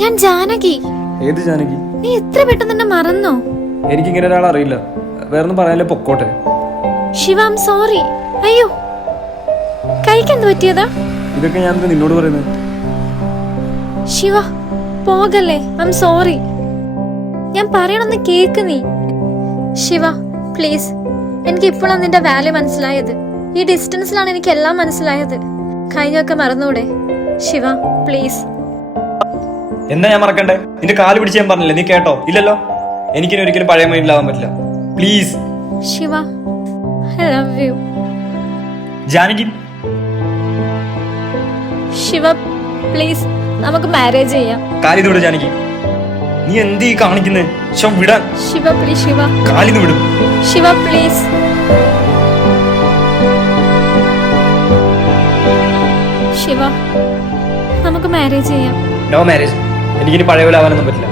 ഞാൻ ജാനകി. ഏത് ജാനകി? നീ എത്ര പെട്ടെന്ന് എന്നെ മറന്നോ? എനിക്ക് ഇങ്ങനെ ഒരാൾ അറിയില്ല. വേറൊന്നും പറയാനല്ലേ പൊക്കോട്ടെ. Shiva I'm sorry. അയ്യോ കൈക്കെന്ത് പറ്റിയതാ? ഇതൊക്കെ ഞാൻ നിന്നോട് പറയുന്നത്? ശിവ പോകല്ലേ? ഐ സോറി ഞാൻ പറയണമെന്ന് കേക്ക് നീ. ശിവ പ്ലീസ് എനിക്ക് ഇപ്പോഴാണ് നിന്റെ വാല്യൂ മനസ്സിലായത്. ഈ ഡിസ്റ്റൻസിലാണ് എനിക്ക് എല്ലാം മനസ്സിലായത്. കഴിഞ്ഞൊക്കെ മറന്നൂടെ? ശിവ പ്ലീസ് എന്താ ഞാൻ മറക്കണ്ടേ? നിന്റെ കാൽ പിടിച്ച് ഞാൻ പറഞ്ഞില്ലേ? നീ കേട്ടോ? ഇല്ലല്ലോ? എനിക്കിനി ഒരിക്കലും പഴയ മൈൻഡിലാവാൻ പറ്റില്ല. Please Shiva I love you Janaki. Shiva please നമുക്ക് മാരേജ് ചെയ്യാം. കാലിന്ന് വിട് ജാനകി. നീ എന്ത് കാണിക്കുന്നേ? ശിവ വിടാൻ. ശിവ പ്ലീസ് ശിവ. കാലിന്ന് വിടും. ശിവ പ്ലീസ് ശിവ. നമുക്ക് മാരേജ് ചെയ്യാം. നോ മാരേജ് എനിക്കിനി പഴയ പോലെ ആവാനൊന്നും പറ്റില്ല.